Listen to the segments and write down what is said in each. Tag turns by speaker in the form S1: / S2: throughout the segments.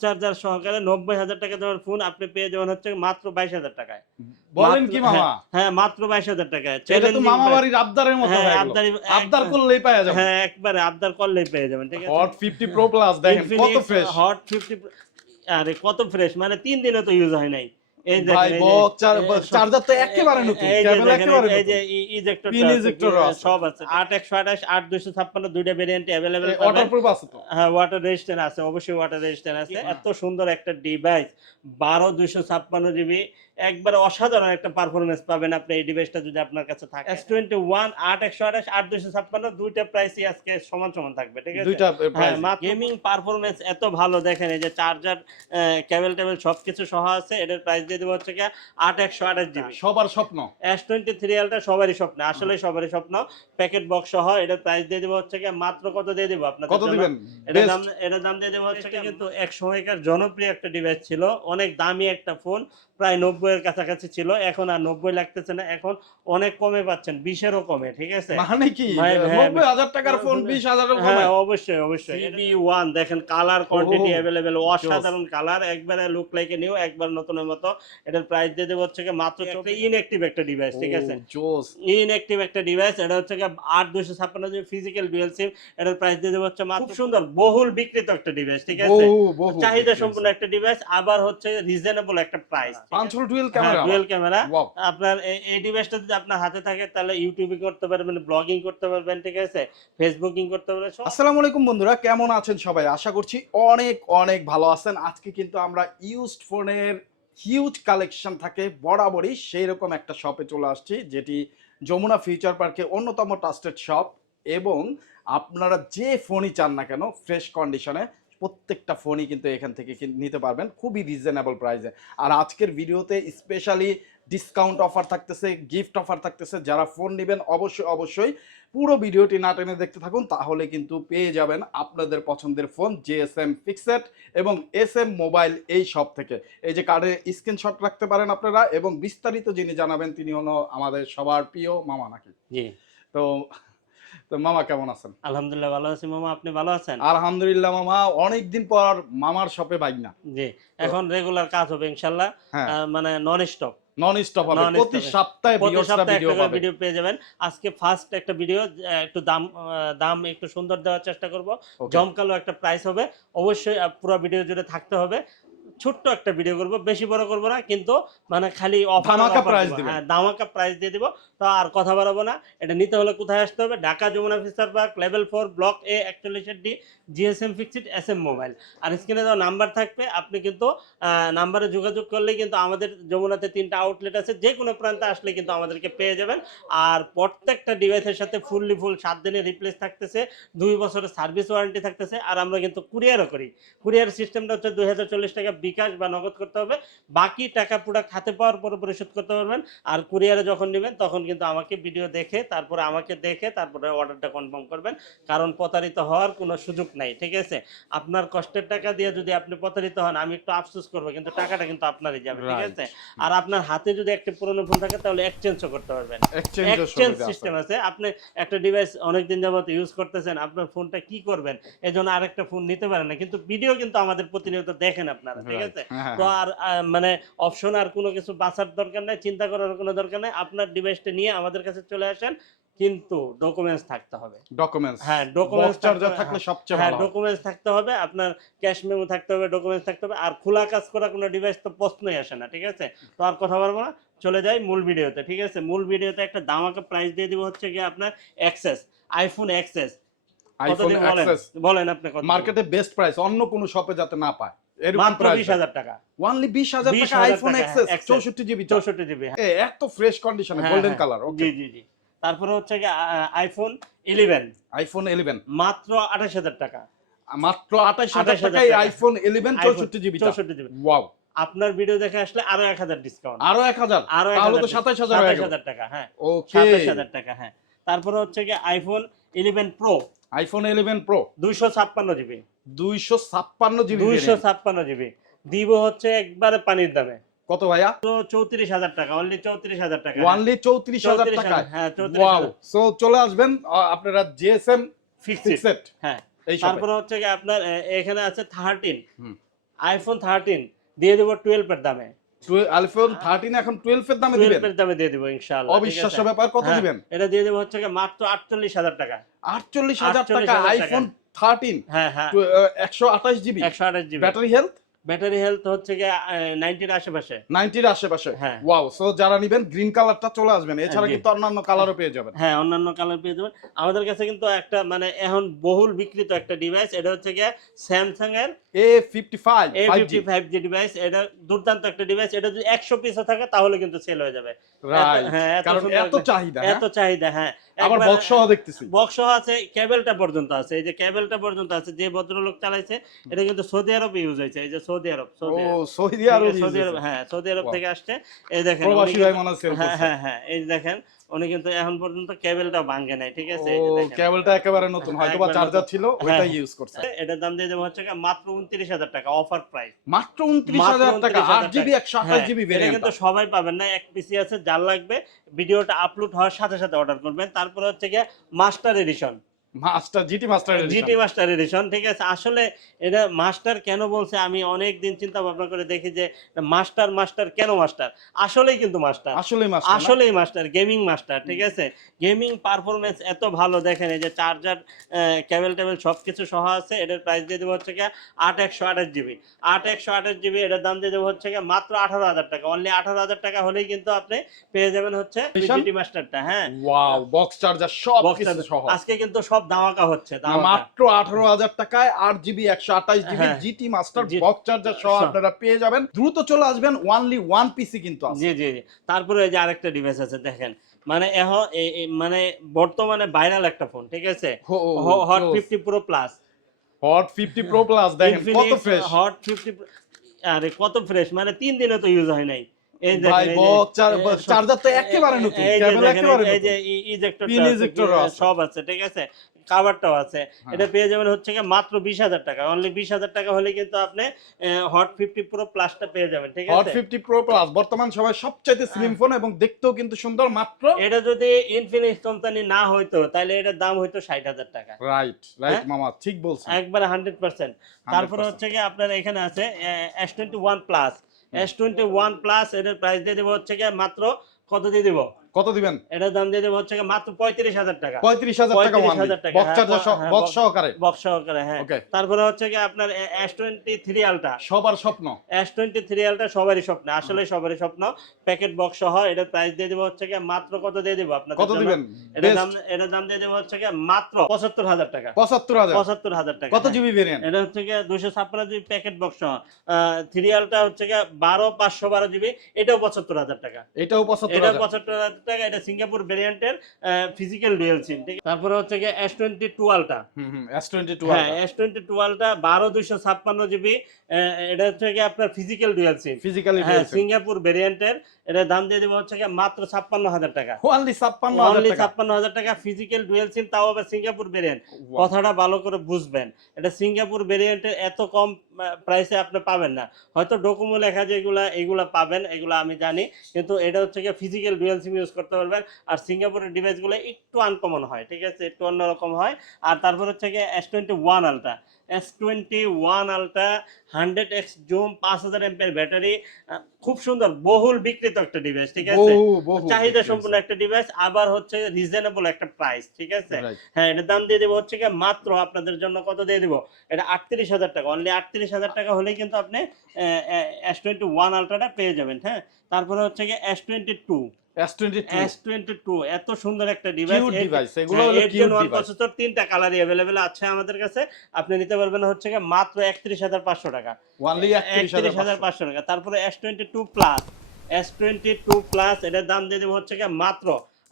S1: Charger সহকারে নব্বই হাজার টাকা দেওয়ার ফোন আপনি পেয়ে যাবেন হচ্ছে মাত্র বাইশ হাজার টাকায়।
S2: বলেন কি মামা?
S1: হ্যাঁ, হ্যাঁ মাত্র বাইশ হাজার টাকায়।
S2: মামা বাড়ির আবদারের মতো
S1: হ্যাঁ। আবদারি-
S2: করলেই পাওয়া যাবে।
S1: হ্যাঁ একবারে আবদার করলেই পেয়ে যাবেন ঠিক আছে?
S2: হট 50 প্রো প্লাস দেখেন কত ফ্রেশ
S1: হট ফিফটি আরে কত ফ্রেশ মানে তিন দিনে তো ইউজ হয় নাই। এই
S2: চার্জার তো একেবারে নতুন একেবারে
S1: এই যে। সব আছে। দুইটা ভেরিয়েন্ট অ্যাভেলেবেল
S2: ওয়াটারপ্রুফ আছে তো।
S1: হ্যাঁ ওয়াটার রেজিস্ট্যান্ট আছে অবশ্যই ওয়াটার রেজিস্ট্যান্ট আছে।
S2: হ্যাঁ।
S1: এত সুন্দর একটা ডিভাইস বারো দুইশো ছাপ্পান্ন জিবি একবারে অসাধারণ একটা পারফরমেন্স পাবেন আপনি এই ডিভাইসটা যদি আপনার কাছে থাকে। এস টোয়েন্টি ওয়ান আট একশো আঠাশ আট দুইশো ছাপ্পান্ন দুইটা প্রাইসই আজকে সমান সমান থাকবে ঠিক আছে?
S2: দুইটা
S1: হ্যাঁ
S2: প্রাইস
S1: গেমিং পারফরমেন্স এত ভালো দেখেন এই যে চার্জার কেবল টেবিল সবকিছু সহ আছে এটার প্রাইস দিয়ে দেবো হচ্ছে কি আট একশো আঠাশ জিবি
S2: সবার স্বপ্ন।
S1: এস টোয়েন্টি থ্রি আলটা সবারই স্বপ্ন আসলে সবারই স্বপ্ন। প্যাকেট বক্স সহ এটার প্রাইস দিয়ে দেবো হচ্ছে কি মাত্র কত দিয়ে দেবো আপনার
S2: কত দিবেন? Best।
S1: দাম এটার দাম দিয়ে দেবো হচ্ছে কিন্তু এক সময়কার জনপ্রিয় একটা ডিভাইস ছিল অনেক দামি একটা ফোন প্রায় নব্বই এর কাছাকাছি ছিল এখন আর নব্বই লাগতেছে না এখন অনেক কমে পাচ্ছেন বিশেরও কমে ঠিক আছে?
S2: মানে কি?
S1: ভাই, হ্যাঁ,
S2: নব্বই হাজার টাকার ফোন বিশ হাজার
S1: হ্যাঁ অবশ্যই অবশ্যই। বি ওয়ান দেখেন কালার কোয়ান্টিটি
S2: Oh,
S1: অ্যাভেলেবেল অসাধারণ কালার একবারে লুক লাইক নিউ একবার নতুনের মতো। এটার প্রাইস দিয়ে দেবো হচ্ছে মাত্র ইনঅ্যাক্টিভ একটা ডিভাইস ঠিক আছে?
S2: জোস
S1: ইনঅ্যাক্টিভ একটা ডিভাইস এটা হচ্ছে আট দুশো ছাপ্পান্ন জিবি ফিজিক্যাল ডুয়েল সিম এটার প্রাইস দিয়ে দেবো হচ্ছে মাত্র খুব সুন্দর বহুল বিক্রিত একটা ডিভাইস ঠিক আছে? চাহিদা সম্পূর্ণ একটা ডিভাইস আবার হচ্ছে রিজনেবল একটা প্রাইস
S2: পাঁচশো টুয়েলভ ক্যামেরা
S1: ডুয়েল ক্যামেরা আপনার এই- এই ডিভাইসটা যদি আপনার হাতে থাকে তাহলে ইউটিউবিং করতে পারবেন ব্লগিং করতে পারবেন ঠিক আছে? ফেসবুকিং করতে পারবেন
S2: আসসালামু আলাইকুম বন্ধুরা কেমন আছেন সবাই? আশা করছি অনেক অনেক ভালো আছেন। আজকে কিন্তু আমরা ইউজড ফোনের হিউজ কালেকশন থাকে বরাবরই সেই রকম একটা শপে চলে আসছি যেটি যমুনা ফিউচার পার্কে অন্যতম ট্রাস্টেড শপ এবং আপনারা যে ফোনই চান না কেন ফ্রেশ কন্ডিশনে প্রত্যেকটা ফোনই কিন্তু এখান থেকে নিতে পারবেন খুবই রিজনেবল প্রাইসে আর আজকের ভিডিওতে স্পেশালি ডিসকাউন্ট অফার থাকতেছে গিফট অফার থাকতেছে যারা ফোন নেবেন অবশ্যই অবশ্যই পুরো ভিডিওটি না টেনে দেখতে থাকুন তাহলে কিন্তু পেয়ে যাবেন আপনাদের পছন্দের ফোন জিএসএম ফিক্সেট এবং এস এম মোবাইল এই সব থেকে। এই যে কার্ডের স্ক্রিনশট রাখতে পারেন আপনারা এবং বিস্তারিত যিনি জানাবেন তিনি হলো আমাদের সবার প্রিয় মামা নাকি। তো তো মামা কেমন আছেন?
S1: আলহামদুলিল্লাহ ভালো আছি। মামা আপনি ভালো আছেন?
S2: আলহামদুলিল্লাহ মামা অনেকদিন পর মামার শপে বাইক না
S1: জি এখন রেগুলার কাজ হবে ইনশাল্লাহ।
S2: হ্যাঁ।
S1: মানে নন স্টপ
S2: নন স্টপ হবে। প্রতি সপ্তাহে
S1: প্রতি সপ্তাহে
S2: ভিডিও
S1: পেয়ে যাবেন। আজকে ফার্স্ট একটা ভিডিও একটু দাম দাম একটু সুন্দর দেওয়ার চেষ্টা করব। জমকালো একটা প্রাইস হবে। অবশ্যই পুরো ভিডিও জুড়ে থাকতে হবে। ছোট্ট একটা ভিডিও করব। বেশি বড় করব না কিন্তু মানে খালি
S2: ধামাকা দিবেন।
S1: হ্যাঁ ধামাকা প্রাইস দিয়ে দিব। তো আর কথা বাড়াবো না। এটা নিতে হলে কোথায় আসতে হবে? Dhaka Jamuna Future Park, level four, block A একচল্লিশের D, GSM fixed S M mobile আর স্ক্রিনে দেওয়া নাম্বার থাকবে। আপনি কিন্তু নাম্বারে যোগাযোগ করলে কিন্তু আমাদের যমুনাতে তিনটা আউটলেট আছে। যে কোনো প্রান্তে আসলে কিন্তু আমাদেরকে পেয়ে যাবেন। আর প্রত্যেকটা ডিভাইসের সাথে ফুললি ফুল সাত দিনের রিপ্লেস থাকতেছে। দুই বছরের সার্ভিস ওয়ারেন্টি থাকতেছে। আর আমরা কিন্তু কুরিয়ারও করি। কুরিয়ার সিস্টেমটা হচ্ছে দুই হাজার চল্লিশ টাকা বিকাশ বা নগদ করতে হবে। বাকি টাকা প্রোডাক্ট হাতে পাওয়ার পরে পরিশোধ করতে পারবেন। আর কুরিয়ারে যখন নেবেন, তখন কিন্তু আমাকে ভিডিও দেখে তারপরে আমাকে দেখে তারপরে অর্ডারটা কনফার্ম করবেন। কারণ প্রতারিত হওয়ার কোনো সুযোগ নাই ঠিক আছে? আপনার কষ্টের টাকা দিয়ে যদি আপনি প্রতারিত হন আমি একটু আফসোস করব কিন্তু টাকাটা কিন্তু আপনারই যাবে ঠিক আছে? আর আপনার হাতে যদি একটা পুরনো ফোন থাকে তাহলে এক্সচেঞ্জও করতে পারবেন।
S2: এক্সচেঞ্জ
S1: সিস্টেম আছে। আপনি একটা ডিভাইস অনেকদিন যাবত ইউজ করতেছেন আপনার ফোনটা কি করবেন? এজন্য আরেকটা ফোন নিতে পারেন না কিন্তু ভিডিও কিন্তু আমাদের প্রতিনিয়ত দেখেন আপনারা ঠিক আছে?
S2: হ্যাঁ,
S1: তো আর মানে অপশন আর কোনো কিছু বাঁচার দরকার নাই চিন্তা করার কোনো দরকার নাই। আপনার ডিভাইসটা নিয়ে আমাদের কাছে চলে আসেন কিন্তু ডকুমেন্টস থাকতে হবে।
S2: ডকুমেন্টস
S1: হ্যাঁ ডকুমেন্টস
S2: চার্জার থাকলে সবচেয়ে
S1: হ্যাঁ ডকুমেন্টস থাকতে হবে আপনার ক্যাশ মেমো থাকতে হবে ডকুমেন্টস থাকতে হবে আর খোলা কাজ করা কোনো ডিভাইস তো প্রশ্নই আসে না ঠিক আছে? তো আর কথা বলব না চলে যাই মূল ভিডিওতে ঠিক আছে? মূল ভিডিওতে একটা দামাকে প্রাইস দিয়ে দিব হচ্ছে কি আপনার এক্সেস আইফোন এক্সেস
S2: আইফোন
S1: কতদিন বলেন?
S2: অ্যাক্সেস
S1: বলেন আপনি কত
S2: মার্কেটে বেস্ট প্রাইস অন্য কোনো শপে যাতে না পায়।
S1: মাত্র টাকা।
S2: ওনলি বিশ হাজার
S1: 20,000
S2: টাকা আইফোন জিবি এত ফ্রেশ কন্ডিশনে
S1: হ্যাঁ,
S2: গোল্ডেন
S1: হ্যাঁ।
S2: কালার ওকে
S1: জি জি জি। তারপরে হচ্ছে কি আইফোন ইলেভেন
S2: আইফোন ইলেভেন
S1: মাত্র আঠাশ হাজার টাকা।
S2: মাত্র
S1: 28,000
S2: টাকায় আইফোন জিবি
S1: জিবি
S2: ওয়াও
S1: আপনার ভিডিও দেখে আসলে আরও এক হাজার ডিসকাউন্ট
S2: আরও এক হাজার?
S1: আরও এক
S2: তাহলে তো
S1: হাজার
S2: হয়ে গেল।
S1: টাকা হ্যাঁ।
S2: ওকে
S1: হাজার টাকা হ্যাঁ। তারপরে হচ্ছে কি iPhone eleven pro
S2: iPhone eleven pro
S1: দুইশো ছাপ্পান্ন জিবি
S2: দুইশো ছাপ্পান্ন জিবি
S1: দুইশো ছাপ্পান্ন জিবি। দিব হচ্ছে একবারে পানির দামে।
S2: কত ভাইয়া?
S1: চৌত্রিশ হাজার টাকা অনলি চৌত্রিশ হাজার টাকা।
S2: ওয়ানলি চৌত্রিশ হাজার
S1: 34,000 হ্যাঁ
S2: ওয়াও সো চলে আসবেন আপনারা জিএসএম
S1: ফিক্সড হ্যাঁ। তারপরে হচ্ছে কি আপনার এখানে আছে থার্টিন
S2: হুম।
S1: আইফোন থার্টিন দিয়ে দেবো টুয়েলভ এর দামে।
S2: আইফোন থার্টিন এখন টুয়েলভ এর দামে দিবেন?
S1: দামে দিয়ে দেবো ইনশাআল্লাহ ঠিক
S2: অবিশ্বাস্য ব্যাপার কত
S1: হ্যাঁ,
S2: দিবেন?
S1: এটা দিয়ে দেবো হচ্ছে মাত্র আটচল্লিশ হাজার টাকা।
S2: আটচল্লিশ হাজার
S1: 48,000
S2: টাকা
S1: টাকা।
S2: আইফোন থার্টিন
S1: হ্যাঁ হ্যাঁ।
S2: একশো আঠাশ জিবি
S1: একশো আঠাশ GB
S2: battery health
S1: battery health হচ্ছে কি নাইনটির আশেপাশে।
S2: নাইনটির আশেপাশে?
S1: হ্যাঁ।
S2: ওয়াও সো যারা নিবেন গ্রিন কালারটা চলে আসবেন এছাড়া কিন্তু অন্যান্য কালারও পেয়ে যাবেন।
S1: হ্যাঁ অন্যান্য কালার পেয়ে যাবেন। আমাদের কাছে কিন্তু একটা মানে এখন বহুল বিক্রিত একটা ডিভাইস এটা হচ্ছে গিয়ে স্যামসাং এর
S2: A fifty five
S1: A
S2: five
S1: fifty five G device এটা দুর্দান্ত একটা ডিভাইস এটা যদি একশো পিসও থাকে তাহলে কিন্তু সেল হয়ে যাবে। হ্যাঁ,
S2: কারণ এত চাহিদা
S1: এত চাহিদা হ্যাঁ।
S2: আবার বক্স সহ দেখতেছি।
S1: বক্স আছে কেবলটা পর্যন্ত আছে এই যে কেবলটা পর্যন্ত আছে যে ভদ্রলোক চালাইছে এটা কিন্তু সৌদি আরবে ইউজ হয়েছে এই যে সৌদি আরব সৌদি আরব।
S2: সৌদি আরব
S1: সৌদি আরব হ্যাঁ সৌদি আরব থেকে আসছে। এই দেখেন
S2: প্রবাসী ভাই মনে
S1: হ্যাঁ হ্যাঁ হ্যাঁ এই যে দেখেন উনি কিন্তু এখন পর্যন্ত কেবলটা ভাঙে নাই ঠিক আছে?
S2: ও কেবলটা একেবারে নতুন
S1: হ্যাঁ,
S2: হয়তো বা চার্জার ছিল
S1: হ্যাঁ,
S2: ওইটাই। ইউজ করছে।
S1: এটার দাম দিয়ে দেবো হচ্ছে মাত্র উনত্রিশ হাজার টাকা অফার প্রাইস
S2: মাত্র উনত্রিশ
S1: মাত্র
S2: হাজার টাকা
S1: 29,000
S2: আট জিবি একশো আঠাশ
S1: হ্যাঁ,
S2: জিবি
S1: এটা
S2: ভেরিয়েন্ট
S1: কিন্তু সবাই পাবেন না এক পিসি আছে যার লাগবে ভিডিওটা আপলোড হওয়ার সাথে সাথে অর্ডার করবেন তারপরে হচ্ছে গিয়ে master edition
S2: master GT master
S1: GT master edition ঠিক আছে। আসলে এটা মাস্টার কেন বলছে? আমি অনেক দিন চিন্তা ভাবনা করে দেখি যে মাস্টার মাস্টার কেন মাস্টার আসলেই কিন্তু মাস্টার
S2: আসলে মাস্টার
S1: আসলেই মাস্টার গেমিং মাস্টার ঠিক আছে? গেমিং পারফরমেন্স এত ভালো দেখেন এই যে চার্জার কেবল টেবল সব কিছু সহ আছে এটার প্রাইস দিয়ে দেবো হচ্ছে গিয়ে আট একশো আঠাশ জিবি আট একশো আঠাশ জিবি এটার দাম দিয়ে দেবো হচ্ছে গিয়ে মাত্র আঠারো হাজার টাকা। অনলি আঠারো হাজার টাকা হলেই কিন্তু আপনি পেয়ে যাবেন হচ্ছে? জিটি মাস্টারটা হ্যাঁ।
S2: ওয়াও বক্স চার্জার সব কিছু সহ।
S1: আজকে কিন্তু সব ধামাকা হচ্ছে
S2: মাত্র আঠারো হাজার টাকায় আট জিবি একশো আঠাশ জিবি
S1: হ্যাঁ।
S2: জিটি মাস্টার বক্স চার্জার সহ। আপনারা পেয়ে যাবেন। দ্রুত চলে আসবেন ওয়ানলি ওয়ান পিসি কিন্তু
S1: জি জি জি। তারপরে এই যে আরেকটা ডিভাইস আছে দেখেন। মানে এখন মানে বর্তমানে ভাইরাল একটা ফোন ঠিক আছে? Hot fifty pro plus
S2: hot fifty pro plus দেখেন কত ফ্রেশ
S1: হট ফিফটি আরে কত ফ্রেশ মানে তিন দিনে তো ইউজ হয় নাই।
S2: চার্জার তো একেবারে নতুন
S1: এই যে ইজেক্টর। সব আছে ঠিক আছে? কাভারটাও আছে।
S2: হ্যাঁ।
S1: এটা পেয়ে যাবেন হচ্ছে কি মাত্র বিশ হাজার টাকা। অনলি বিশ হাজার টাকা হলে কিন্তু আপনি হট ফিফটি প্রো প্লাসটা পেয়ে যাবেন ঠিক আছে?
S2: হট ফিফটি প্রো প্লাস বর্তমান সবাই সবচাইতে স্লিম ফোন এবং দেখতেও কিন্তু সুন্দর মাত্র
S1: এটা যদি ইনফিনিক্স কোম্পানি না হইতো তাহলে এটার দাম হইতো ষাট হাজার টাকা।
S2: রাইট রাইট
S1: হ্যাঁ?
S2: মামা ঠিক বলছেন।
S1: একবারে হান্ড্রেড পার্সেন্ট। তারপরে
S2: 100%
S1: হচ্ছে কি আপনার এখানে আছে S twenty one plus S twenty one plus এটার প্রাইস দিয়ে দেবো হচ্ছে কি মাত্র কত দিয়ে দেবো?
S2: কত দিবেন?
S1: এটার দাম দিয়ে দেবো হচ্ছে মাত্র পঁয়ত্রিশ হাজার টাকা।
S2: পঁয়ত্রিশ হাজার টাকা
S1: 35,000 টাকা,
S2: বক্স
S1: হ্যাঁ,
S2: চার্জার
S1: হ্যাঁ,
S2: বক্স সহকারে।
S1: বক্স সহকারে হ্যাঁ। তারপরে হচ্ছে কি আপনার এস টোয়েন্টি থ্রি আলটা
S2: সবার স্বপ্ন।
S1: এস টোয়েন্টি থ্রি আলটা সবারই স্বপ্ন আসলে সবারই স্বপ্ন। প্যাকেট বক্স সহ এটার প্রাইস দিয়ে দেবো হচ্ছে কি মাত্র কত দিয়ে দেবো আপনার
S2: কত দিবেন?
S1: এটার দাম এটার দাম দিয়ে দেবো হচ্ছে কি মাত্র পঁচাত্তর হাজার টাকা।
S2: পঁচাত্তর হাজার।
S1: পঁচাত্তর হাজার টাকা
S2: কত
S1: হ্যাঁ।
S2: জিবি ভেরিয়েন্ট
S1: এটা হচ্ছে গিয়ে দুশো ছাপ্পান্ন জিবি প্যাকেট বক্স সিরিয়ালটা হচ্ছে গিয়ে বারো পাঁচশো বারো জিবি এটাও পঁচাত্তর হাজার টাকা।
S2: এটাও পঁচাত্তর
S1: এটা পঁচাত্তর হাজার টাকা এটা সিঙ্গাপুর ভ্যারিয়েন্টের ফিজিক্যাল ডুয়েল সিম ঠিক? তারপরে হচ্ছে গিয়ে এস টোয়েন্টি টুয়েলটা
S2: এস টোয়েন্টি
S1: হ্যাঁ এস টোয়েন্টি টুয়েলটা বারো দুইশো ছাপ্পান্ন জিবি এটা হচ্ছে গিয়ে আপনার ফিজিক্যাল ডুয়েল সিম
S2: ফিজিক্যাল
S1: হ্যাঁ সিঙ্গাপুর ভেরিয়েন্টের এটার দাম দিয়ে দেবো হচ্ছে মাত্র ছাপ্পান্ন হাজার টাকা।
S2: ওয়ানলি ছাপ্পান্ন
S1: অনলি ছাপ্পান্ন হাজার টাকা ফিজিক্যাল ডুয়েল সিম তাও আবার সিঙ্গাপুর ভেরিয়েন্ট কথাটা ভালো করে বুঝবেন। এটা সিঙ্গাপুর ভেরিয়েন্টের এত কম প্রাইসে আপনি পাবেন না। হয়তো ডকুমো লেখা যেগুলা এগুলা পাবেন এগুলা আমি জানি। কিন্তু এটা হচ্ছে গিয়ে ফিজিক্যাল ডুয়েল সিম ইউজ করতে পারবেন। আর সিঙ্গাপুরের ডিভাইসগুলো একটু আনকমন হয় ঠিক আছে? একটু অন্যরকম হয়। আর তারপর হচ্ছে গিয়ে S twenty one ultra S twenty one ultra hundred X zoom পাঁচ হাজার এমপের ব্যাটারি খুব সুন্দর বহুল বিক্রিত একটা ডিভাইস ঠিক আছে? চাহিদা সম্পূর্ণ একটা ডিভাইস আবার হচ্ছে রিজনেবল একটা প্রাইস ঠিক আছে. হ্যাঁ এটার দাম দিয়ে দেবো হচ্ছে কি মাত্র আপনাদের জন্য কত দিয়ে দেবো? এটা আটত্রিশ হাজার টাকা অনলি আটত্রিশ হাজার টাকা হলেই কিন্তু আপনি এস টোয়েন্টি ওয়ান আলট্রাটা পেয়ে যাবেন হ্যাঁ? তারপরে হচ্ছে কি এস টোয়েন্টি টু এত সুন্দর একটা
S2: কিউট
S1: ডিভাইস
S2: ডিভাইস এগুলো হলো কিউট ডিভাইস
S1: তিনটা কালারই অ্যাভেলেবেল আছে আমাদের কাছে। আপনি নিতে পারবেন হচ্ছে মাত্র টাকা। টাকা। তারপরে প্লাস এটার দাম দিয়ে দেবো হচ্ছে মাত্র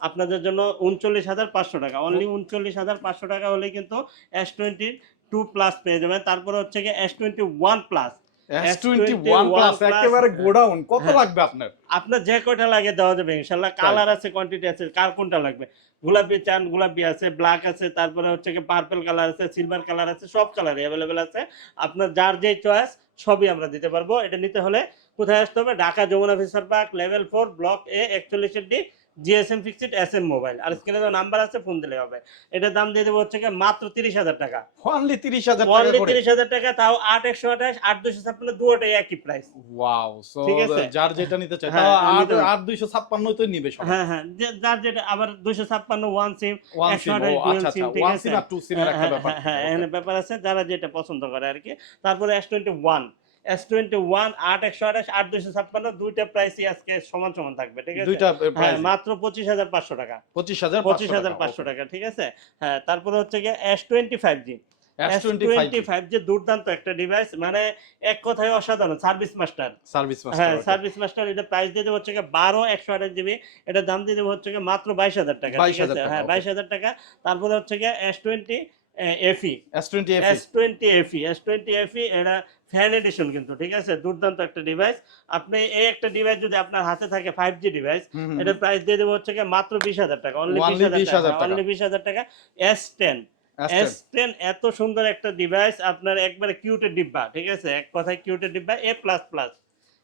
S1: আপনাদের জন্য উনচল্লিশ হাজার পাঁচশো টাকা। অনলি উনচল্লিশ হাজার পাঁচশো টাকা হলেই কিন্তু এস টোয়েন্টি টু প্লাস পেয়ে যাবেন। তারপরে হচ্ছে কি S twenty one plus
S2: S twenty one plus একেবারে গোডাউন কত। লাগবে আপনার?
S1: আপনার যে কয়টা লাগে দেওয়া যাবে ইনশাল্লাহ কালার আছে কোয়ান্টিটি আছে কার কোনটা লাগবে? গোলাপি চান গোলাপি আছে ব্ল্যাক আছে তারপরে হচ্ছে কি পার্পল কালার আছে সিলভার কালার আছে সব কালারই অ্যাভেলেবেল আছে। আপনার যার যে চয়েস সবই আমরা দিতে পারব। এটা নিতে হলে কোথায় আসতে হবে? Dhaka Jamuna Future Park level four block A একচল্লিশের D GSM fixed S M mobile আর স্ক্রিনে তো নাম্বার আছে ফোন দিলে হবে। এটার দাম দিয়ে দেবো হচ্ছে মাত্র তিরিশ হাজার টাকা।
S2: অনলি তিরিশ হাজার টাকা
S1: অনলি তিরিশ হাজার টাকা তাও আট একশো আঠাশ আট দুশো ছাপ্পান্ন দুটোই একই প্রাইস
S2: ওয়াও সো
S1: ঠিক আছে?
S2: যার যেটা নিতে চায়
S1: হ্যাঁ,
S2: তাও আট দুইশো ছাপ্পান্ন তো নিবে
S1: হ্যাঁ হ্যাঁ যার যেটা আবার দুশো ছাপ্পান্ন ওয়ান সিম একশো
S2: সিম
S1: আঠাশ dual
S2: আচ্ছা আচ্ছা
S1: ঠিক আছে?
S2: সিম
S1: হ্যাঁ,
S2: ব্যাপার।
S1: হ্যাঁ, হ্যাঁ, ব্যাপার আছে যারা যেটা পছন্দ করে আর কি। তারপরে S twenty one S twenty one আট একশো আঠাশ আট দুশো ছাপ্পান্ন দুইটা প্রাইসই আজকে সমান সমান থাকবে ঠিক আছে?
S2: দুইটা
S1: হ্যাঁ মাত্র পঁচিশ হাজার পাঁচশো টাকা।
S2: পঁচিশ হাজার
S1: পঁচিশ হাজার পাঁচশো টাকা ঠিক আছে? হ্যাঁ তারপরে হচ্ছে গিয়ে এস টোয়েন্টি ফাইভ জি যে দুর্দান্ত একটা ডিভাইস মানে এক কথায় অসাধারণ সার্ভিস মাস্টার
S2: সার্ভিস
S1: হ্যাঁ সার্ভিস মাস্টার এটা প্রাইস দিয়ে দেবো হচ্ছে বারো একশো আঠাশ জিবি এটার দাম দিয়ে দেবো হচ্ছে মাত্র বাইশ হাজার টাকা ঠিক
S2: 22,000
S1: আছে
S2: টাকা,
S1: হ্যাঁ বাইশ হাজার টাকা। তারপরে হচ্ছে গিয়ে S twenty FE
S2: S twenty
S1: S twenty FE S twenty FE এটা ফ্যান এডিশন কিন্তু ঠিক আছে? দুর্দান্ত একটা ডিভাইস আপনি এই একটা ডিভাইস যদি আপনার হাতে থাকে ফাইভ জি ডিভাইস এটার প্রাইস দিয়ে দেবো হচ্ছে মাত্র বিশ হাজার টাকা অনলি বিশ হাজার টাকা। অনলি বিশ হাজার টাকা। এস টেন এস টেন এত সুন্দর একটা ডিভাইস আপনার একবারে কিউটের ডিব্বা ঠিক আছে? এক কথায় কিউটের ডিব্বা A plus plus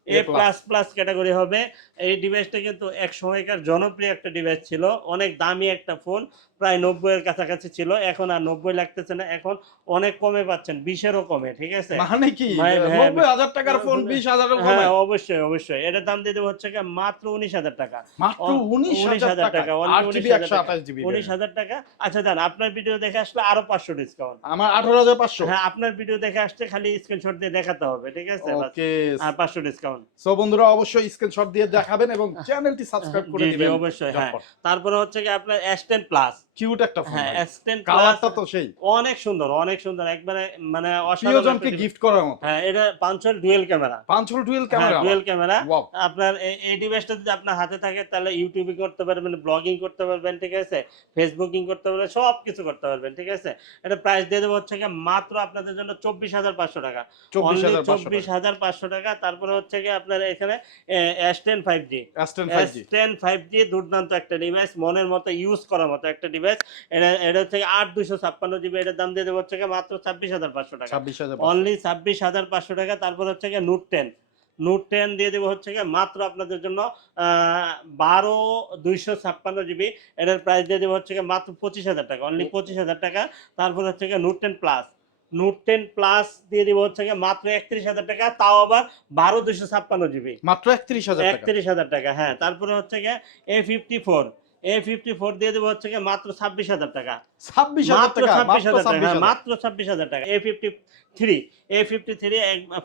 S1: A plus plus category হবে। এই ডিভাইসটা কিন্তু এক সময়কার জনপ্রিয় একটা ডিভাইস ছিল অনেক দামি একটা ফোন প্রায় নব্বই এর কাছাকাছি ছিল এখন আর নব্বই লাগতেছে না এখন অনেক কমে পাচ্ছেন বিশেরও কমে ঠিক আছে?
S2: মানে কি?
S1: হ্যাঁ,
S2: নব্বই হাজার টাকার ফোন বিশ হাজারের
S1: হ্যাঁ অবশ্যই অবশ্যই। এটার দাম দিয়ে দেবো হচ্ছে মাত্র উনিশ হাজার টাকা।
S2: মাত্র উনিশ হাজার টাকা?
S1: টাকা, only
S2: আট জিবি
S1: 19,000
S2: একশো আঠাশ জিবি
S1: উনিশ হাজার টাকা? আচ্ছা জান আপনার ভিডিও দেখে আসলে আরও পাঁচশো ডিসকাউন্ট
S2: আমার আঠারো হাজার পাঁচশো?
S1: হ্যাঁ আপনার ভিডিও দেখে আসছে খালি স্ক্রিনশট দিয়ে দেখাতে হবে ঠিক আছে? আর পাঁচশো ডিসকাউন্ট
S2: সো বন্ধুরা অবশ্যই স্ক্রিনশট দিয়ে দেখাবেন এবং চ্যানেলটি সাবস্ক্রাইব করে দিবেন
S1: অবশ্যই, হ্যাঁ। তারপরে হচ্ছে কি আপনার এস টেন প্লাস
S2: কিউট একটা ফোন
S1: হ্যাঁ এস টেন প্লাস
S2: কালারটা তো সেই।
S1: অনেক সুন্দর অনেক সুন্দর। একবারে মানে
S2: প্রিয়জনকে গিফট করার মতো।
S1: হ্যাঁ এটা dual camera
S2: twelve camera
S1: dual camera আপনার এই- ডিভাইসটা যদি আপনার হাতে থাকে তাহলে ইউটিউবিং করতে পারবেন ব্লগিং করতে পারবেন ঠিক আছে? ফেসবুকিং করতে পারবেন সব কিছু করতে পারবেন ঠিক আছে? এটা প্রাইস দিয়ে দেবো হচ্ছে মাত্র আপনাদের জন্য চব্বিশ হাজার পাঁচশো টাকা।
S2: চব্বিশ হাজার পাঁচশো
S1: টাকা। তারপরে হচ্ছে কি আপনার এখানে S ten five G
S2: S ten five G
S1: দুর্দান্ত একটা ডিভাইস মনের মতো ইউজ করার মতো একটা ডিভাইস এটা এটা হচ্ছে আট দুশো ছাপ্পান্ন জিবি এটার দাম দিয়ে দেবো হচ্ছে মাত্র ছাব্বিশ হাজার পাঁচশো টাকা।
S2: ছাব্বিশ হাজার
S1: অনলি ছাব্বিশ হাজার পাঁচশো টাকা তারপর হচ্ছে নোট টেন নোট টেন দিয়ে দেবো হচ্ছে গিয়ে মাত্র আপনাদের জন্য বারো দুইশো ছাপ্পান্ন জিবি এটার প্রাইস দিয়ে দেবো হচ্ছে গিয়ে মাত্র পঁচিশ হাজার টাকা। অনলি পঁচিশ হাজার টাকা তারপর হচ্ছে গিয়ে Note ten plus Note ten plus দিয়ে দিব হচ্ছে গিয়ে মাত্র একত্রিশ হাজার টাকা তাও আবার বারো দুইশো ছাপ্পান্ন জিবি।
S2: মাত্র একত্রিশ হাজার
S1: একত্রিশ হাজার টাকা হ্যাঁ তারপরে হচ্ছে গিয়ে A fifty four A fifty four দিয়ে দেবো হচ্ছে মাত্র ছাব্বিশ হাজার টাকা।
S2: ছাব্বিশ
S1: মাত্র ছাব্বিশ হাজার টাকা
S2: ছাব্বিশ হাজার।
S1: মাত্র ছাব্বিশ হাজার টাকা। A fifty three A fifty three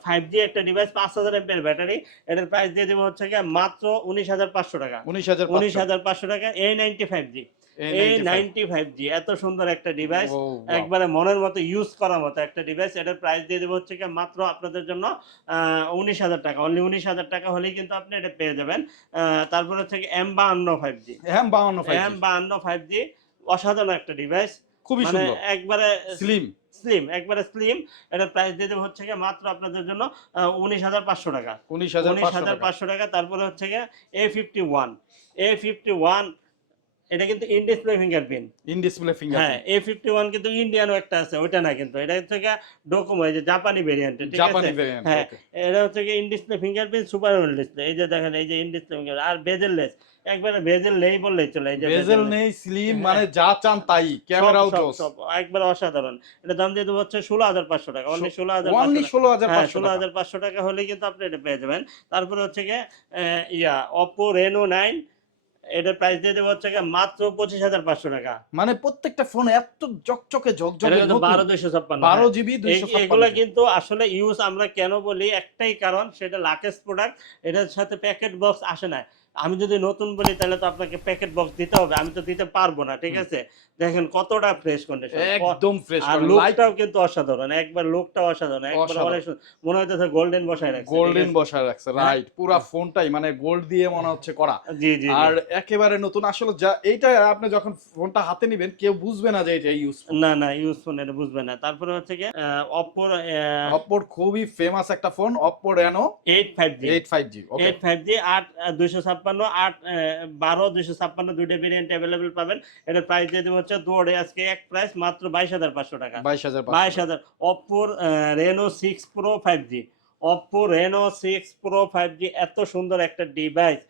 S1: five G একটা ডিভাইস পাঁচ হাজার এমপের ব্যাটারি এটার প্রাইস দিয়ে দেবো হচ্ছে মাত্র উনিশ হাজার পাঁচশো টাকা।
S2: উনিশ হাজার
S1: উনিশ হাজার পাঁচশো টাকা A ninety five G A ninety five G এত সুন্দর একটা ডিভাইস একবারে মনের মতো ইউজ করার মতো একটা ডিভাইস এটার প্রাইস দিয়ে দেবো হচ্ছে মাত্র আপনাদের জন্য উনিশ হাজার টাকা। অনলি উনিশ হাজার টাকা হলেই কিন্তু আপনি এটা পেয়ে যাবেন। তারপর হচ্ছে এম বাহান্ন ফাইভ জি
S2: বাউন্ন ফাইভ
S1: এম বাহান্ন ফাইভ জি অসাধারণ একটা ডিভাইস
S2: খুবই
S1: মানে
S2: সুন্দর।
S1: একবারে
S2: স্লিম
S1: স্লিম একবারে স্লিম এটার প্রাইস দিয়ে দেবো হচ্ছে মাত্র আপনাদের জন্য উনিশ হাজার পাঁচশো টাকা।
S2: উনিশ হাজার পাঁচশো টাকা।
S1: তারপরে হচ্ছে A fifty one A fifty one এটা কিন্তু in display fingerprint
S2: in display finger
S1: হ্যাঁ এ ফিফটি ওয়ান কিন্তু ইন্ডিয়ানও একটা আছে ওইটা না কিন্তু। এটা হচ্ছে ডোকোমো এই যে জাপানি ভেরিয়েন্ট ঠিক
S2: জাপানি
S1: আছে
S2: ভেরিয়েন্ট
S1: হ্যাঁ এটা হচ্ছে in display fingerprint super display এই যে দেখেন এই যে ইন ডিসপ্লে আর বেজেললেস একবারে বেজেল নেই বললেই চলে এই যে
S2: বেজেল নেই স্লিম
S1: হ্যাঁ।
S2: মানে যা চান তাই ক্যামেরাও
S1: সব একবারে অসাধারণ। এটা দাম দিয়ে দেবো হচ্ছে ষোলো হাজার পাঁচশো টাকা অনলি ষোলো হাজার
S2: অনলি ষোলো হাজার
S1: হ্যাঁ
S2: পাঁচশো
S1: ষোলো
S2: টাকা
S1: হাজার পাঁচশো টাকা হলে কিন্তু আপনি এটা পেয়ে যাবেন। তারপরে হচ্ছে গিয়ে ইয়া অপো রেনো নাইন এটার প্রাইস দিয়ে দেবো হচ্ছে মাত্র পঁচিশ হাজার পাঁচশো টাকা।
S2: মানে প্রত্যেকটা ফোন এত চকচকে ঝকঝকে
S1: বারো দুইশো ছাপ্পান্ন
S2: বারো
S1: হ্যাঁ।
S2: জিবি
S1: এগুলো কিন্তু আসলে ইউজ আমরা কেন বলি? একটাই কারণ সেটা লাকেস্ট প্রোডাক্ট এটার সাথে প্যাকেট বক্স আসে না। আমি যদি নতুন বলি তাহলে তো আপনাকে প্যাকেট বক্স দিতে হবে। আমি তো দিতে পারব না ঠিক আছে? দেখেন কতটা ফ্রেশ কন্ডিশন
S2: একদম ফ্রেশ
S1: আর লুকটাও কিন্তু অসাধারণ। একবার লুকটাও অসাধারণ। একবার। অনেক। মনে হইতেছে গোল্ডেন বসায় রাখছে
S2: গোল্ডেন? বসায় রাখছে রাইট পুরা ফোনটাই মানে গোল্ড দিয়ে মনে হচ্ছে করা।
S1: জি জি
S2: আর একেবারে নতুন আসলে যা এইটা আপনি যখন ফোনটা হাতে নেবেন কেউ বুঝবে না যে এটা ইউজ
S1: না না ইউজ ফোন এটা বুঝবে না। তারপরে হচ্ছে কি অপোর
S2: অপ্পোর খুবই ফেমাস একটা phone Oppo Reno
S1: eight five G
S2: eight five G okay
S1: eight five G আট দুইশো ছাপ্পান্ন আট আহ, বারো দুইশো ছাপ্পান্ন দুইটা ভেরিয়েন্ট অ্যাভেলেবেল পাবেন। এটা প্রাইস দিয়ে দেবো হচ্ছে দুয়ারে আজকে এক প্রাইস মাত্র বাইশ হাজার পাঁচশো টাকা।
S2: বাইশ হাজার
S1: বাইশ হাজার। অপোর Reno six pro five G Oppo Reno six pro five G এত সুন্দর একটা ডিভাইস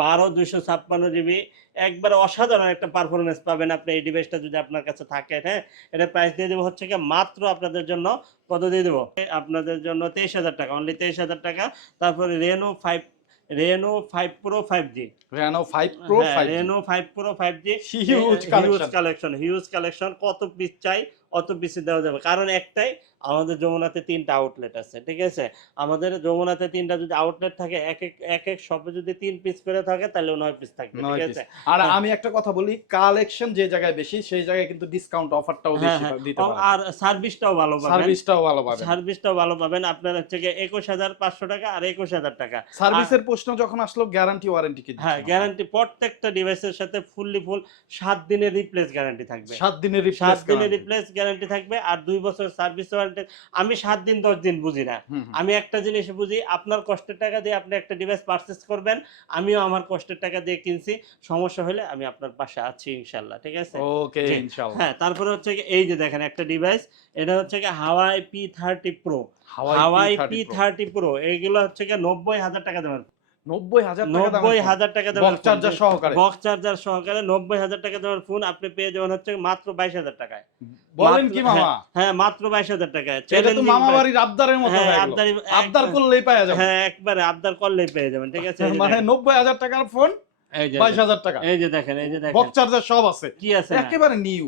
S1: বারো দুশো ছাপ্পান্ন জিবি একবারে অসাধারণ একটা পারফরমেন্স পাবেন আপনি এই ডিভাইসটা যদি আপনার কাছে থাকে হ্যাঁ? এটা প্রাইস দিয়ে দেবো হচ্ছে কি মাত্র আপনাদের জন্য কত দিয়ে দেবো? আপনাদের জন্য তেইশ হাজার টাকা অনলি তেইশ হাজার টাকা। তারপরে Reno five Reno five pro five G
S2: Reno five pro
S1: Reno five pro five G
S2: Huge
S1: huge collection huge collection কত পিস চাই অত পিসে দেওয়া যাবে। কারণ একটাই আমাদের যমুনাতে তিনটা আউটলেট আছে ঠিক আছে? আমাদের যমুনাতে তিনটা যদি আউটলেট থাকে এক এক এক এক শপে যদি তিন পিস করে থাকে তাহলে নয় পিস থাকবে ঠিক আছে?
S2: আর
S1: হ্যাঁ।
S2: আমি একটা কথা বলি কালেকশন যে জায়গায় বেশি সেই জায়গায় কিন্তু ডিসকাউন্ট অফারটাও
S1: হ্যাঁ
S2: বেশি
S1: হ্যাঁ।
S2: দিতে পারে
S1: আর সার্ভিসটাও ভালো পাবেন।
S2: সার্ভিসটাও ভালো পাবেন।
S1: সার্ভিসটাও ভালো পাবেন। আপনার হচ্ছে হাজার পাঁচশো টাকা আর একুশ হাজার টাকা।
S2: সার্ভিসের প্রশ্ন যখন আসলো গ্যারান্টি ওয়ারেন্টি কি
S1: হ্যাঁ গ্যারান্টি প্রত্যেকটা ডিভাইসের সাথে ফুললি ফুল সাত দিনের রিপ্লেস গ্যারান্টি থাকবে।
S2: সাত দিনের
S1: সাত
S2: রিপ্লেস
S1: দিনের রিপ্লেস গ্যারান্টি থাকবে আর দুই বছর সার্ভিস ওয়ারেন্টি আমি সাত দিন দশ দিন বুঝি না। আমি একটা জিনিস বুঝি আপনার কষ্টের টাকা দিয়ে আপনি একটা ডিভাইস পারচেস করবেন আমিও আমার কষ্টের টাকা দিয়ে কিনছি সমস্যা হলে আমি আপনার পাশে আছি ইনশাল্লাহ ঠিক আছে?
S2: ওকে
S1: জি।
S2: ইনশাআল্লাহ
S1: হ্যাঁ তারপরে হচ্ছে কি এই যে দেখেন একটা ডিভাইস এটা হচ্ছে কি Huawei P thirty pro Huawei P thirty pro এইগুলো হচ্ছে কি নব্বই হাজার টাকা দেবেন
S2: নব্বই হাজার
S1: নব্বই হাজার টাকা দেবেন
S2: বক্স চার্জার সহকারে।
S1: বক্স চার্জার সহকারে নব্বই হাজার টাকা দেওয়ার ফোন আপনি পেয়ে যাবেন হচ্ছে মাত্র বাইশ হাজার টাকায়।
S2: বলেন কি মামা?
S1: হ্যাঁ মাত্র বাইশ হাজার টাকায়।
S2: এটা তো মামা বাড়ির আবদারের মতো
S1: হ্যাঁ
S2: হয়ে গেল।
S1: আবদারি
S2: আবদার করলেই পাওয়া যাবে।
S1: হ্যাঁ একবারে আবদার করলেই পেয়ে যাবেন ঠিক আছে?
S2: মানে নব্বই হাজার টাকার ফোন বাইশ হাজার টাকা।
S1: এই যে দেখেন এই যে দেখেন।
S2: বক্স চার্জার সব আছে।
S1: কি আছে
S2: একেবারে নিউ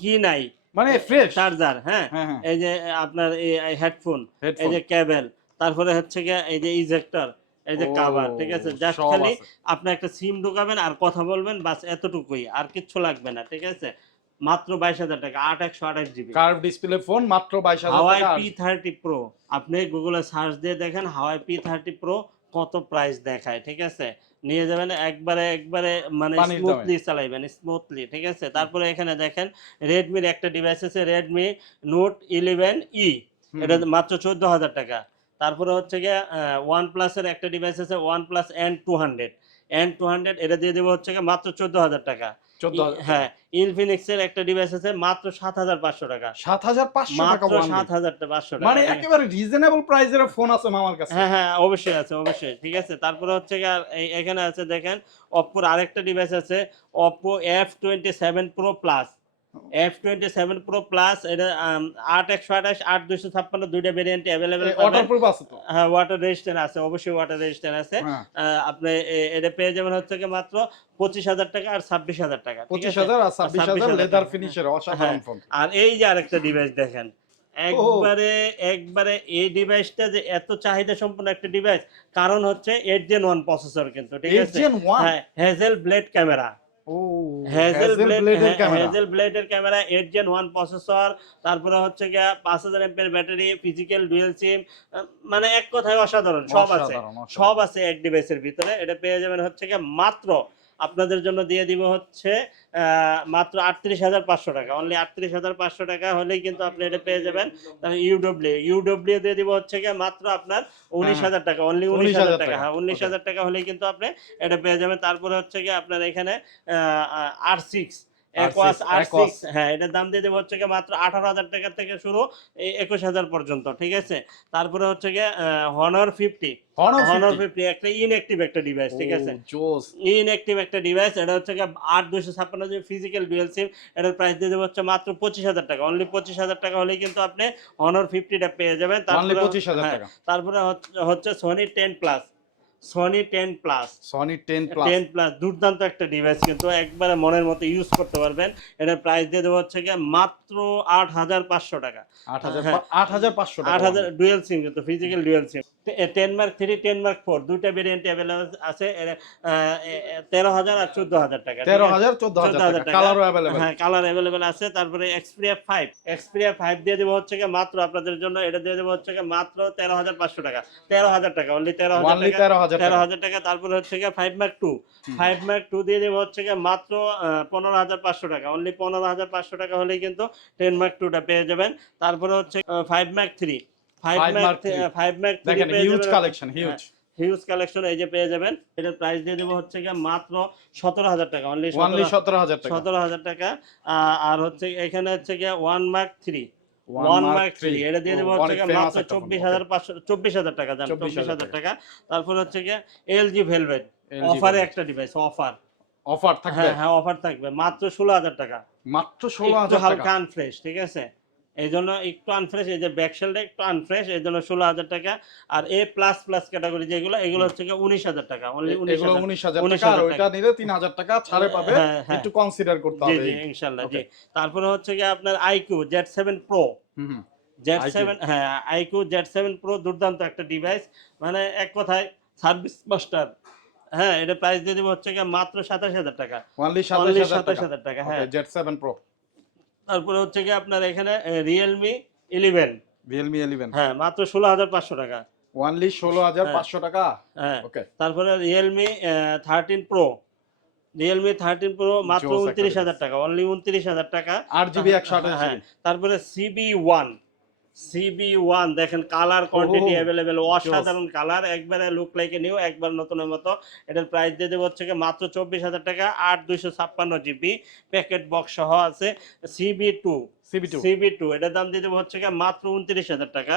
S1: কি নাই?
S2: মানে ফ্রেশ
S1: চার্জার হ্যাঁ।
S2: হ্যাঁ হ্যাঁ।
S1: এই যে আপনার এই হেডফোন এই যে কেবল তারপরে হচ্ছে গিয়ে এই যে ইজেক্টর এই যে কাভার ঠিক আছে? জাস্ট খালি আপনি একটা সিম ঢোকাবেন আর কথা বলবেন বাস এতটুকুই আর কিচ্ছু লাগবে না ঠিক আছে? মাত্র বাইশ হাজার টাকা আট একশো আঠাশ জিবি
S2: কার্ভ ডিসপ্লে ফোন মাত্র বাইশ হাজার
S1: হাওয়াই পি থার্টি প্রো আপনি গুগলে সার্চ দিয়ে দেখেন হাওয়াই পি থার্টি প্রো কত প্রাইস দেখায় ঠিক আছে? নিয়ে যাবেন একবারে একবারে মানে স্মুথলি চালাইবেন স্মুথলি ঠিক আছে? তারপরে এখানে দেখেন রেডমির একটা ডিভাইস আছে রেডমি নোট ইলেভেন ই এটা মাত্র চোদ্দ হাজার টাকা। তারপরে হচ্ছে গিয়ে ওয়ান প্লাসের একটা ডিভাইস আছে OnePlus N two hundred N two hundred এটা দিয়ে দেবো হচ্ছে গিয়ে মাত্র চোদ্দ হাজার। টাকা হ্যাঁ ইনফিনিক্সের একটা ডিভাইস আছে মাত্র সাত হাজার পাঁচশো টাকা।
S2: সাত হাজার পাঁচশো টাকা
S1: সাত হাজার পাঁচশো
S2: মানে একেবারে রিজনেবল প্রাইসের ফোন আছে মামার কাছে।
S1: হ্যাঁ হ্যাঁ অবশ্যই আছে অবশ্যই ঠিক আছে। তারপরে হচ্ছে গিয়ে এখানে আছে দেখেন অপ্পোর আরেকটা ডিভাইস আছে Oppo F twenty seven pro plus F twenty seven pro plus এটা আট একশো আঠাশ আট দুশো ছাপ্পান্ন দুইটা ভেরিয়েন্ট অ্যাভেলেবেল
S2: আছে তো?
S1: হ্যাঁ ওয়াটার রেজিস্ট্যান্ট আছে অবশ্যই ওয়াটার রেজিস্ট্যান্ট আছে।
S2: হ্যাঁ।
S1: আপনি এটা পেয়ে যাবেন হচ্ছে কি মাত্র পঁচিশ হাজার টাকা আর ছাব্বিশ হাজার টাকা
S2: পঁচিশ হাজার আর ছাব্বিশ হাজার লেদার ফিনিশের অসাধারণ
S1: হ্যাঁ।
S2: ফোন
S1: আর এই যে আরেকটা ডিভাইস দেখেন একবারে একবারে এই ডিভাইসটা যে এত চাহিদা সম্পন্ন একটা ডিভাইস কারণ হচ্ছে এইট জেন ওয়ান প্রসেসর কিন্তু ঠিক আছে? হ্যাঁ হেজেল ব্লেড ক্যামেরা
S2: ও
S1: Hasselblad
S2: ব্লেডের camera
S1: eight gen one processor তারপরে হচ্ছে গিয়া পাঁচ হাজার এমপের ব্যাটারি ফিজিক্যাল ডুয়েল সিম মানে এক কথায় অসাধারণ সব আছে। সব আছে এক ডিভাইসের ভিতরে। এটা পেয়ে যাবেন হচ্ছে মাত্র আপনাদের জন্য দিয়ে দিব হচ্ছে মাত্র আটত্রিশ হাজার পাঁচশো টাকা। অনলি আটত্রিশ হাজার পাঁচশো টাকা হলেই কিন্তু আপনি এটা পেয়ে যাবেন। ইউডব্লিউ ইউডব্লিউ দিয়ে দিব হচ্ছে কি মাত্র আপনার উনিশ। হাজার টাকা। অনলি উনিশ হাজার টাকা।
S2: টাকা।
S1: হ্যাঁ উনিশ হাজার টাকা হলেই কিন্তু আপনি এটা পেয়ে যাবেন। তারপরে হচ্ছে কি আপনার এখানে আর সিক্স হ্যাঁ এটার দাম দিয়ে দেবো হচ্ছে মাত্র আঠারো হাজার টাকা থেকে শুরু একুশ হাজার পর্যন্ত ঠিক আছে? তারপরে হচ্ছে গিয়ে Honor fifty
S2: Honor
S1: Honor fifty একটা ইনঅ্যাক্টিভ একটা ডিভাইস ঠিক আছে? ইনঅ্যাক্টিভ একটা ডিভাইস এটা হচ্ছে আট দুশো ছাপ্পান্ন জিবি ফিজিক্যাল ডুয়েল সিম এটার প্রাইস দিয়ে দেবো হচ্ছে মাত্র পঁচিশ হাজার টাকা। অনলি পঁচিশ হাজার টাকা হলেই কিন্তু আপনি হনর ফিফটিটা পেয়ে যাবেন। তারপরে হ্যাঁ, তারপরে হচ্ছে- হচ্ছে Sony ten plus Sony ten plus
S2: Sony ten plus
S1: ten plus দুর্দান্ত একটা ডিভাইস কিন্তু একবারে মনের মতো ইউজ করতে পারবেন। এটার প্রাইস দিয়ে দেবো হচ্ছে গিয়ে মাত্র আট হাজার পাঁচশো টাকা।
S2: আট হাজার পাঁচশো
S1: আট
S2: টাকা।
S1: হাজার ডুয়েল সিম কিন্তু physical dual SIM ten mark three ten mark four দুইটা ভেরিয়েন্ট অ্যাভেলেবল আছে তেরো হাজার আর চোদ্দ হাজার টাকা
S2: তেরো হাজার চোদ্দ হাজার টাকা।
S1: হ্যাঁ কালার অ্যাভেলেবেল আছে তারপরে এক্সপিরিয়া ফাইভ এক্সপিরিয়া ফাইভ দিয়ে দেবো হচ্ছে মাত্র আপনাদের জন্য এটা দিয়ে দেবো হচ্ছে মাত্র তেরো হাজার পাঁচশো টাকা। তেরো হাজার টাকা অনলি তেরো হাজার টাকা।
S2: তেরো হাজার টাকা।
S1: হাজার টাকা তারপরে হচ্ছে গিয়ে five mark two five mark two দিয়ে দেবো হচ্ছে গিয়ে মাত্র পনেরো হাজার পাঁচশো টাকা। অনলি পনেরো হাজার পাঁচশো টাকা হলেই কিন্তু টেন মার্ক টুটা পেয়ে যাবেন। তারপরে হচ্ছে five mark three five mark
S2: Mark
S1: mark
S2: দেখেন huge collection huge
S1: huge collection এই যে পেয়ে যাবেন। এটার প্রাইস দিয়ে দেবো হচ্ছে গিয়ে মাত্র সতেরো হাজার টাকা। অনলি
S2: ওয়ানলি সতেরো হাজার টাকা।
S1: সতেরো হাজার টাকা। আর হচ্ছে এখানে হচ্ছে গিয়ে one mark three one mark three এটা দিয়ে দেবো হচ্ছে গিয়ে মাত্র চব্বিশ হাজার পাঁচশো চব্বিশ হাজার টাকা জান চব্বিশ হাজার টাকা। তারপর হচ্ছে গিয়ে এলজি ভেলভেট অফারে একটা ডিভাইস অফার
S2: অফার থাকবে?
S1: হ্যাঁ হ্যাঁ অফার থাকবে। মাত্র ষোলো হাজার টাকা।
S2: মাত্র ষোলো হাজার
S1: হালকা আনফ্রেশ ঠিক আছে? এই জন্য একটু আনফ্রেশ এই যে ব্যাকশেলটা একটু আনফ্রেশ এই জন্য ষোলো হাজার টাকা। আর এ প্লাস প্লাস ক্যাটাগরি যেগুলো এগুলো হচ্ছে উনিশ হাজার টাকা উনিশ
S2: এগুলো
S1: হাজার
S2: উনিশ হাজার টাকা আর ওইটা নিলে তিন হাজার টাকা ছাড়ে পাবে
S1: হ্যাঁ, হ্যাঁ।
S2: একটু কনসিডার করতে হবে।
S1: জি ইনশাল্লাহ জি। তারপরে হচ্ছে গিয়ে আপনার iQOO Z seven pro. Z seven হ্যাঁ আইকিউ জেড সেভেন প্রো দুর্দান্ত একটা ডিভাইস মানে এক কথায় সার্ভিস মাস্টার হ্যাঁ এটা প্রাইস দিয়ে দেবো হচ্ছে মাত্র সাতাশ হাজার টাকা। অনলি সাতাশ হাজার টাকা। হ্যাঁ।
S2: জেড সেভেন প্রো
S1: তারপরে হচ্ছে কি আপনার এখানে রিয়েলমি ইলেভেন
S2: রিয়েলমি ইলেভেন
S1: হ্যাঁ মাত্র ষোলো হাজার পাঁচশো টাকা।
S2: ওয়ানলি ষোলো হাজার পাঁচশো টাকা?
S1: হ্যাঁ
S2: ওকে
S1: তারপরে Realme thirteen pro Realme thirteen pro মাত্র উনত্রিশ হাজার। টাকা অনলি উনত্রিশ হাজার টাকা।
S2: আট জিবি একশো আঠাশ
S1: হ্যাঁ তারপরে সিবি ওয়ান সিবি ওয়ান দেখেন কালার কোয়ান্টিটি অ্যাভেলেবেল অসাধারণ কালার একবারে লুক লাইকে নিউ একবার নতুনের মতো। এটার প্রাইস দিয়ে দেবো হচ্ছে মাত্র চব্বিশ হাজার টাকা আট দুইশো ছাপ্পান্ন জিবি প্যাকেট বক্স সহ আছে সিবি টু
S2: সিবি টু
S1: এটার দাম দিয়ে দেবো হচ্ছে গিয়ে মাত্র উনত্রিশ হাজার টাকা।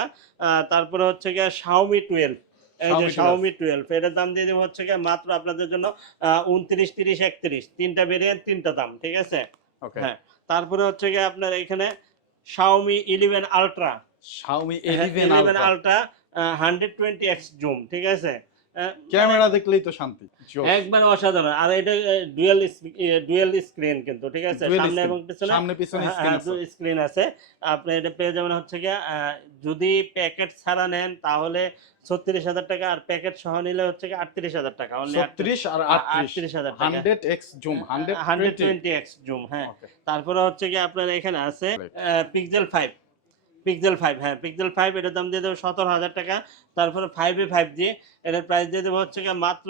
S1: তারপরে হচ্ছে গিয়ে শাওমি টুয়েলভ এই যে শাওমি টুয়েলভ এটার দাম দিয়ে দেবো হচ্ছে গিয়ে মাত্র আপনাদের জন্য উনত্রিশ তিরিশ একত্রিশ তিনটা ভেরিয়েন্ট তিনটা দাম ঠিক আছে? হ্যাঁ তারপরে হচ্ছে গিয়ে আপনার এখানে Xiaomi eleven ultra
S2: Xiaomi
S1: eleven ultra hundred twenty X zoom ঠিক আছে?
S2: ক্যামেরা দেখলেই তো শান্তি
S1: একবার অসাধারণ। আর এটা ডুয়েল ডুয়েল স্ক্রিন কিন্তু ঠিক আছে? সামনে এবং পিছনে
S2: সামনে পিছনে স্ক্রিন আছে।
S1: আপনি এটা পেয়ে যাবেন হচ্ছে আহ, যদি প্যাকেট ছাড়া নেন তাহলে ছত্রিশ হাজার টাকা আর প্যাকেট সহ নিলে হচ্ছে গিয়ে আটত্রিশ হাজার টাকা। অনলি
S2: ছত্রিশ আর আটত্রিশ।
S1: আটত্রিশ হাজার টাকা।
S2: Hundred X zoom hundred
S1: hundred twenty. X zoom হ্যাঁ। তারপরে হচ্ছে কি আপনার এখানে আছে পিক্সেল ফাইভ পিক্সেল ফাইভ হ্যাঁ পিক্সেল ফাইভ এটার দাম দিয়ে দেবো সতেরো হাজার টাকা। তারপরে ফাইভ ফাইভ জি এটার প্রাইস দিয়ে দেবো হচ্ছে মাত্র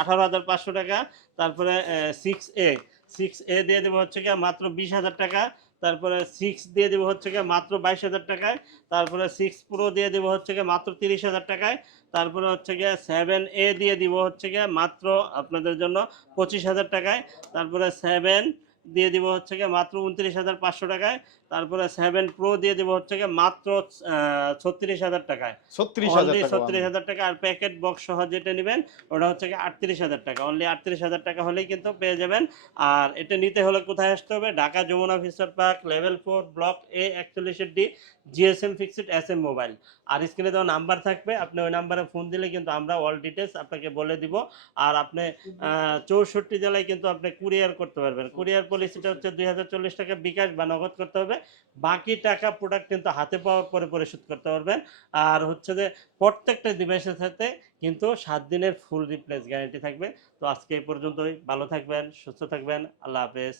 S1: আঠারো হাজার পাঁচশো টাকা। তারপরে সিক্স এ সিক্স এ দিয়ে দেবো হচ্ছে গিয়ে মাত্র বিশ হাজার টাকা। তারপরে সিক্স দিয়ে দেবো হচ্ছে গিয়ে মাত্র বাইশ হাজার টাকায়। তারপরে সিক্স প্রো দিয়ে দেবো হচ্ছে গিয়ে মাত্র তিরিশ হাজার টাকায়। তারপরে হচ্ছে গিয়ে সেভেন এ দিয়ে দিব হচ্ছে গিয়ে মাত্র আপনাদের জন্য পঁচিশ হাজার টাকায়। তারপরে সেভেন দিয়ে দিব হচ্ছে গিয়ে মাত্র উনত্রিশ হাজার পাঁচশো টাকায়। তারপরে সেভেন প্রো দিয়ে দেবো হচ্ছে গিয়ে মাত্র ছত্রিশ হাজার টাকায়।
S2: ছত্রিশ
S1: ছত্রিশ হাজার টাকা আর প্যাকেট বক্স সহ যেটা নেবেন ওটা হচ্ছে কি আটত্রিশ হাজার টাকা। অনলি আটত্রিশ হাজার টাকা হলেই কিন্তু পেয়ে যাবেন। আর এটা নিতে হলে কোথায় আসতে হবে? Dhaka Jamuna future park level four block A একচল্লিশের D GSM fixed S M mobile আর স্ক্রিনে দেওয়া নাম্বার থাকবে আপনি ওই নাম্বারে ফোন দিলে কিন্তু আমরা অল ডিটেলস আপনাকে বলে দিব। আর আপনি চৌষট্টি জেলায় কিন্তু আপনি কুরিয়ার করতে পারবেন। কুরিয়ার পলিসিটা হচ্ছে দুই হাজার চল্লিশ টাকা বিকাশ বা নগদ করতে হবে। বাকি টাকা প্রোডাক্ট কিন্তু হাতে পাওয়ার পরে পরিশোধ করতে পারবেন। আর হচ্ছে যে প্রত্যেকটা ডিভাইসের সাথে কিন্তু সাত দিনের ফুল রিপ্লেস গ্যারান্টি থাকবে। তো আজকে এই পর্যন্তই। ভালো থাকবেন, সুস্থ থাকবেন। আল্লাহ হাফেজ।